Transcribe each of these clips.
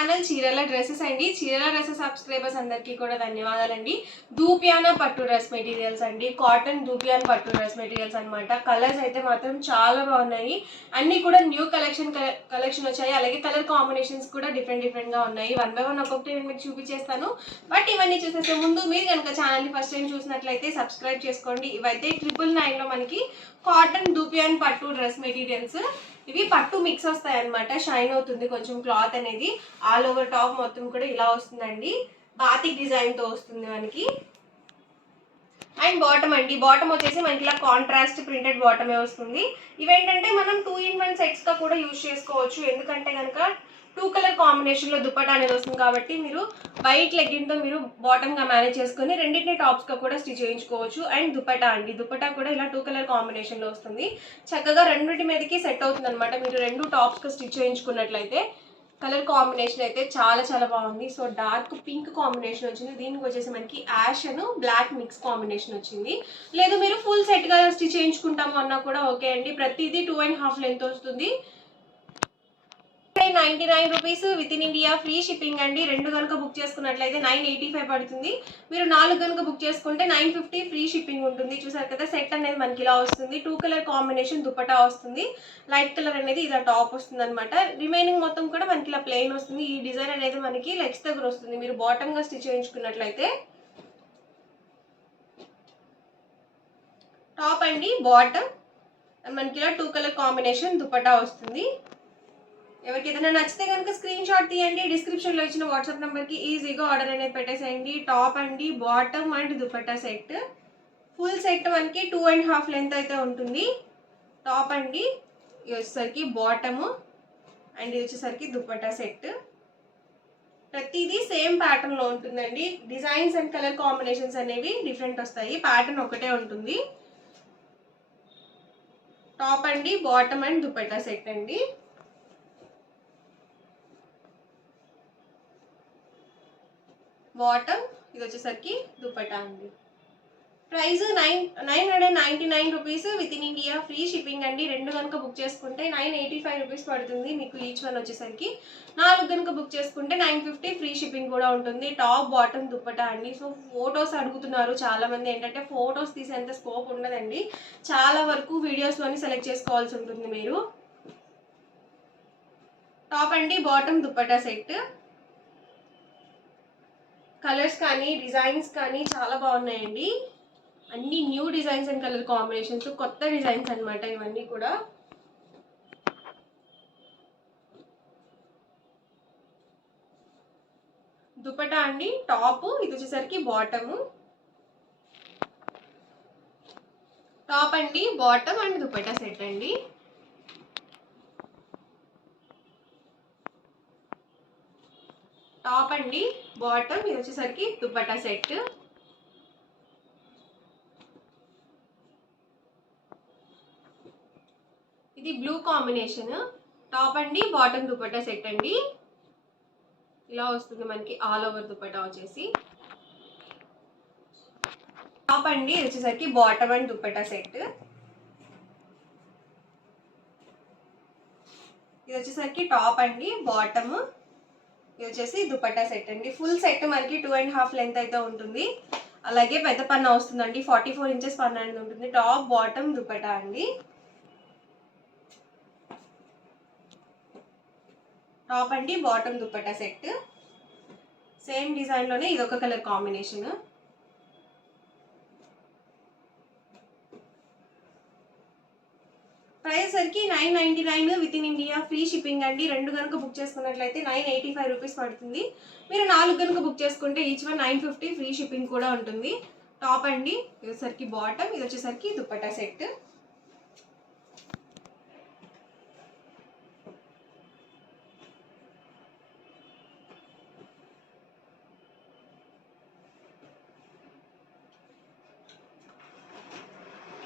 Channel చీరల dresses అండి. చీరల డ్రెస్సెస్ సబ్స్క్రైబర్స్ అందరికీ కూడా ధన్యవాదాలండి. దూపియానా పట్టు డ్రెస్ మెటీరియల్స్ అండి, కాటన్ దూపియానా పట్టు డ్రెస్ మెటీరియల్స్ అనమాట. కలర్స్ అయితే మాత్రం చాలా బాగున్నాయి. అన్నీ కూడా న్యూ కలెక్షన్ వచ్చాయి. అలాగే కలర్ కాంబినేషన్స్ కూడా డిఫరెంట్గా ఉన్నాయి. వన్ బై వన్ ఒక్కొక్కటి నేను మీకు చూపించేస్తాను. బట్ ఇవన్నీ చూసేసే ముందు మీరు కనుక ఛానల్ని ఫస్ట్ టైం చూసినట్లయితే సబ్స్క్రైబ్ చేసుకోండి. ఇవైతే 999లో మనకి కాటన్ దూపియానా పట్టు డ్రెస్ మెటీరియల్స్. ఇవి పట్టు మిక్స్ వస్తాయి అనమాట. షైన్ అవుతుంది కొంచెం క్లాత్ అనేది. ఆల్ ఓవర్ టాప్ మొత్తం కూడా ఇలా వస్తుందండి. బాతిక్ డిజైన్ తో వస్తుంది మనకి. అండ్ బాటమ్ అండి, బాటమ్ వచ్చేసి మనకి ఇలా కాంట్రాస్ట్ ప్రింటెడ్ బాటమే వస్తుంది. ఇవేంటంటే మనం 2-in-1 సెట్స్ గా కూడా యూజ్ చేసుకోవచ్చు. ఎందుకంటే కనుక 2 కలర్ కాంబినేషన్ లో దుపట్టా అనేది వస్తుంది కాబట్టి మీరు వైట్ లెగ్గిన్ తో మీరు బాటమ్ గా మేనేజ్ చేసుకుని రెండింటిని టాప్స్ గా కూడా స్టిచ్ చేయించుకోవచ్చు. అండ్ దుపట్టా అండి, దుపట్టా కూడా ఇలా 2 కలర్ కాంబినేషన్ లో వస్తుంది. చక్కగా రెండింటి మీదకి సెట్ అవుతుంది అనమాట. మీరు 2 టాప్స్ గా స్టిచ్ చేయించుకున్నట్లయితే కలర్ కాంబినేషన్ అయితే చాలా బాగుంది. సో డార్క్ పింక్ కాంబినేషన్ వచ్చింది. దీనికి వచ్చేసి మనకి ash and black mix combination వచ్చింది. లేదు మీరు ఫుల్ సెట్ గా స్టిచ్ చేయించుకుంటాము అన్నా కూడా ఓకే అండి. ప్రతిదీ 2.5 లెంత్ వస్తుంది. 99 rupees within India free shipping అండి. 2 కనుక బుక్ చేసుకున్నట్లయితే 985 పడుతుంది. మీరు 4 కనుక బుక్ చేసుకుంటే 950 ఫ్రీ షిప్పింగ్ ఉంటుంది. చూసారు కదా, సెట్ అనేది మనకి ఇలా వస్తుంది. 2 కలర్ కాంబినేషన్ దుపట్టా వస్తుంది. లైట్ కలర్ అనేది ఇలా టాప్ వస్తుంది అనమాట. రిమైనింగ్ మొత్తం కూడా మనకి ఇలా ప్లెయిన్ వస్తుంది. ఈ డిజైన్ అనేది మనకి లెగ్స్ దగ్గర వస్తుంది. మీరు బాటమ్ గా స్టిచ్ చేయించుకున్నట్లయితే టాప్ అండి, బాటమ్ మనకి ఇలా 2 కలర్ కాంబినేషన్ దుపట్టా వస్తుంది. ఎవరికి ఏదైనా నచ్చితే కనుక స్క్రీన్ షాట్ తీయండి. డిస్క్రిప్షన్లో ఇచ్చిన వాట్సాప్ నెంబర్కి ఈజీగా ఆర్డర్ అనేది పెట్టేసేయండి. టాప్ అండి, bottom and dupatta set. Full set మనకి 2.5 లెంత్ అయితే ఉంటుంది. టాప్ అండి, ఇది వచ్చేసరికి బాటము అండ్ ఇది వచ్చేసరికి దుపట్టా సెట్. ప్రతిదీ సేమ్ ప్యాటర్న్లో ఉంటుందండి. డిజైన్స్ అండ్ కలర్ కాంబినేషన్స్ అనేవి డిఫరెంట్ వస్తాయి. ప్యాటర్న్ ఒకటే ఉంటుంది. టాప్ అండి, బాటమ్ అండ్ దుపట్టా సెట్ అండి. బాటమ్, ఇది వచ్చేసరికి దుపట్టా అండి. Price 999 rupees within India free shipping అండి. 2 కనుక బుక్ చేసుకుంటే 985 రూపీస్ పడుతుంది మీకు ఈచ్ వన్ వచ్చేసరికి. 4 కనుక బుక్ చేసుకుంటే 950 ఫ్రీ షిప్పింగ్ కూడా ఉంటుంది. టాప్ బాటమ్ దుపట్టా అండి. సో ఫొటోస్ అడుగుతున్నారు చాలా మంది. ఏంటంటే ఫొటోస్ తీసేంత స్కోప్ ఉండదండి. చాలా వరకు వీడియోస్లోని సెలెక్ట్ చేసుకోవాల్సి ఉంటుంది మీరు. టాప్ అండి, బాటమ్ దుపట్టా సెట్. కలర్స్ కానీ డిజైన్స్ కానీ చాలా బాగున్నాయండి. అన్ని new designs and colour combinations, కొత్త డిజైన్స్ అనమాట ఇవన్నీ కూడా. దుపట్టా అండి, టాప్, ఇది వచ్చేసరికి బాటము. టాప్ అండి, బాటమ్ అండ్ దుపట్టా సెట్ అండి. టాప్ అండి, బాటమ్, ఇది వచ్చేసరికి దుపట్టా సెట్. ఇది బ్లూ కాంబినేషన్. టాప్ అండి, బాటమ్ దుపట్టా సెట్ అండి. ఇలా వస్తుంది మనకి ఆల్ ఓవర్ దుపట్టా వచ్చేసి. టాప్ అండి, ఇది వచ్చేసరికి బాటమ్ అండ్ దుపట్టా సెట్. ఇది వచ్చేసరికి టాప్ అండి, బాటమ్, ఇది వచ్చేసి దుపట్టా సెట్ అండి. ఫుల్ సెట్ మనకి 2.5 లెంత్ అయితే ఉంటుంది. అలాగే పెద్ద పన్నా వస్తుందండి, 44 ఇంచెస్ పన్నా అనేది ఉంటుంది. టాప్, బాటమ్, దుపట్టా అండి. టాప్ అండి, బాటమ్, దుపట్టా సెట్. సేమ్ డిజైన్లోనే ఇదొక కలర్ కాంబినేషన్. ప్రైస్ సరికి 999 with in India free shipping అండి. 2 కనుక బుక్ చేసుకున్నట్లయితే 985 రూపీస్ పడుతుంది. మీరు 4 కనుక బుక్ చేసుకుంటే ఈచ్ వన్ 950 ఫ్రీ షిప్పింగ్ కూడా ఉంటుంది. టాప్ అండి, ఇది వచ్చేసరికి బాటమ్, ఇది వచ్చేసరికి దుపట్టా సెట్.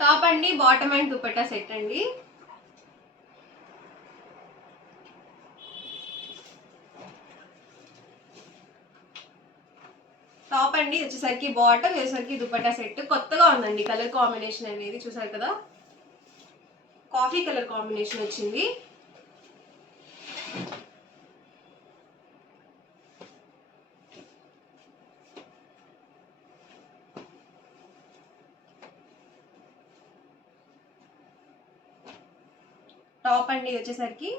టాప్ అండి, బాటమ్ అండ్ దుపట్టా సెట్ అండి. టాప్ అండి, వచ్చేసరికి బాటమ్, వచ్చేసరికి దుపట్టా సెట్. కొత్తగా ఉందండి కలర్ కాంబినేషన్ అనేది. చూసారు కదా, కాఫీ కలర్ కాంబినేషన్ వచ్చింది. టాప్ అండి ఇది వచ్చేసరికి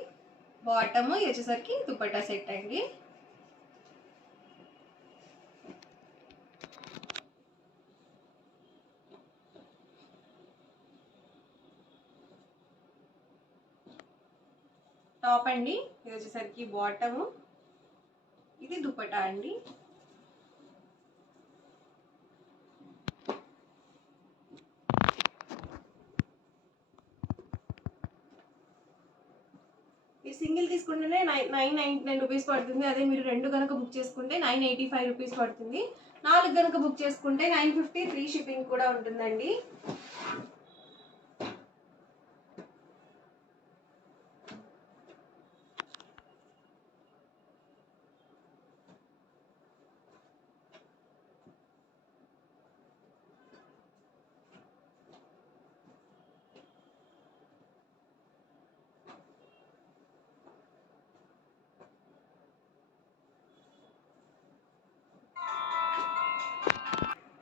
బాటమ్, ఇది వచ్చేసరికి దుపట్టా సెట్ అండి. టాప్ అండి ఇది వచ్చేసరికి బాటము, ఇది దుపట్టా అండి. మీరు సింగిల్ తీసుకుంటేనే 999 రూపీస్ పడుతుంది. అదే మీరు 2 కనుక బుక్ చేసుకుంటే 985 రూపీస్ పడుతుంది. 4 కనుక బుక్ చేసుకుంటే 950 ఫ్రీ షిప్పింగ్ కూడా ఉంటుందండి.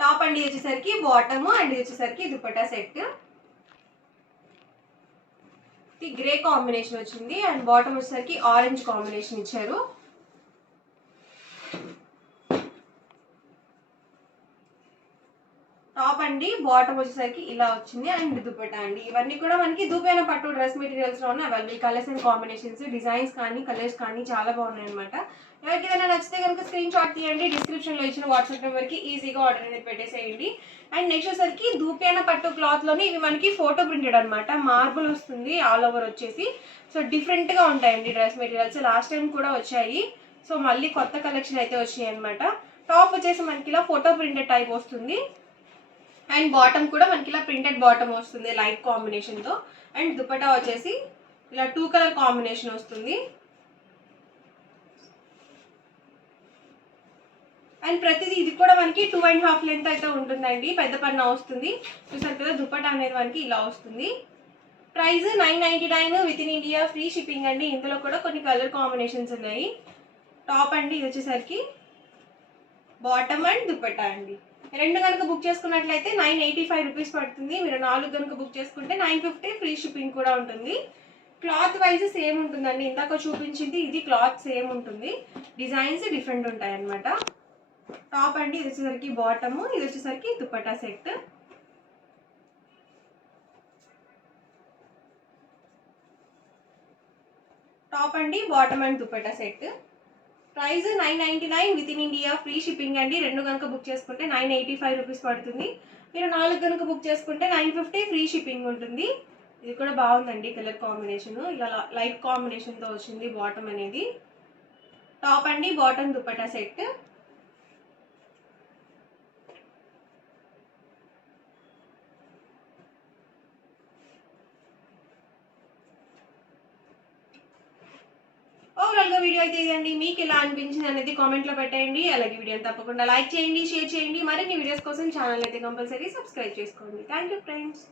టాప్ అండి వచ్చేసరికి బాటమ్ అండ్ ఇది వచ్చేసరికి దుపట్టా సెట్. ఇది గ్రే కాంబినేషన్ వచ్చింది అండ్ బాటమ్ వచ్చేసరికి ఆరెంజ్ కాంబినేషన్ ఇచ్చారు. టాప్ అండి బాటమ్ వచ్చేసరికి ఇలా వచ్చింది అండ్ దుపట్టా అండి. ఇవన్నీ కూడా మనకి దూపియాన పట్టు డ్రెస్ మెటీరియల్స్ లో available. Colours and combinations, designs కానీ కలర్స్ కానీ చాలా బాగున్నాయి అనమాట. ఎవరికి ఏదైనా నచ్చితే కనుక స్క్రీన్ షాట్ తీయండి, డిస్క్రిప్షన్ లో ఇచ్చిన వాట్సాప్ నెంబర్ కి ఈజీగా ఆర్డర్ అనేది పెట్టేసేయండి. అండ్ నెక్స్ట్ వచ్చేసరికి దూపియాన పట్టు క్లాత్ లోని ఇవి మనకి ఫోటో ప్రింటెడ్ అనమాట. మార్బుల్ వస్తుంది ఆల్ ఓవర్ వచ్చేసి. సో డిఫరెంట్ గా ఉంటాయండి డ్రెస్ మెటీరియల్స్. లాస్ట్ టైం కూడా వచ్చాయి, సో మళ్ళీ కొత్త కలెక్షన్ అయితే వచ్చినాయి అనమాట. టాప్ వచ్చేసి మనకి ఇలా ఫోటో ప్రింటెడ్ టైప్ వస్తుంది అండ్ బాటమ్ కూడా మనకి ఇలా ప్రింటెడ్ బాటమ్ వస్తుంది లైట్ కాంబినేషన్ తో. అండ్ దుపట్టా వచ్చేసి ఇలా 2 కలర్ కాంబినేషన్ వస్తుంది. అండ్ ప్రతిదీ ఇది కూడా మనకి 2.5 లెంత్ అయితే ఉంటుందండి. పెద్ద పన్నా వస్తుంది. చూసారు కదా దుపట్టా అనేది మనకి ఇలా వస్తుంది. Price 999 with in India free shipping అండి. ఇందులో కూడా కొన్ని కలర్ కాంబినేషన్స్ ఉన్నాయి. టాప్ అండి ఇది వచ్చేసరికి బాటమ్ అండ్ దుపట్టా అండి. 2 కనుక బుక్ చేసుకున్నట్లయితే 985 రూపీస్ పడుతుంది. మీరు 4 కనుక బుక్ చేసుకుంటే 950 ఫ్రీ షిప్పింగ్ కూడా ఉంటుంది. క్లాత్ వైజ్ సేమ్ ఉంటుందండి. ఇందాక చూపించింది ఇది క్లాత్ సేమ్ ఉంటుంది, డిజైన్స్ డిఫరెంట్ ఉంటాయి అన్నమాట. టాప్ అండి ఇది వచ్చేసరికి బాటమ్, ఇది వచ్చేసరికి దుపట్టా సెట్. టాప్ అండి bottom and dupatta set. Price 999 with in India free shipping అండి. 2 కనుక బుక్ చేసుకుంటే 985 రూపీస్ పడుతుంది. మీరు 4 కనుక బుక్ చేసుకుంటే 950 ఫ్రీ షిప్పింగ్ ఉంటుంది. ఇది కూడా బాగుందండి కలర్ కాంబినేషన్. ఇలా లైట్ కాంబినేషన్తో వచ్చింది బాటమ్ అనేది. టాప్ అండి బాటమ్ దుపట్టా సెట్. ఓవరాల్గా వీడియో అయితే ఇదండి. మీకు ఎలా అనిపించింది అనేది కామెంట్లో పెట్టేయండి. అలాగే వీడియోని తప్పకుండా లైక్ చేయండి, షేర్ చేయండి. మరిన్ని వీడియోస్ కోసం ఛానల్ అయితే కంపల్సరీ సబ్స్క్రైబ్ చేసుకోండి. Thank you friends.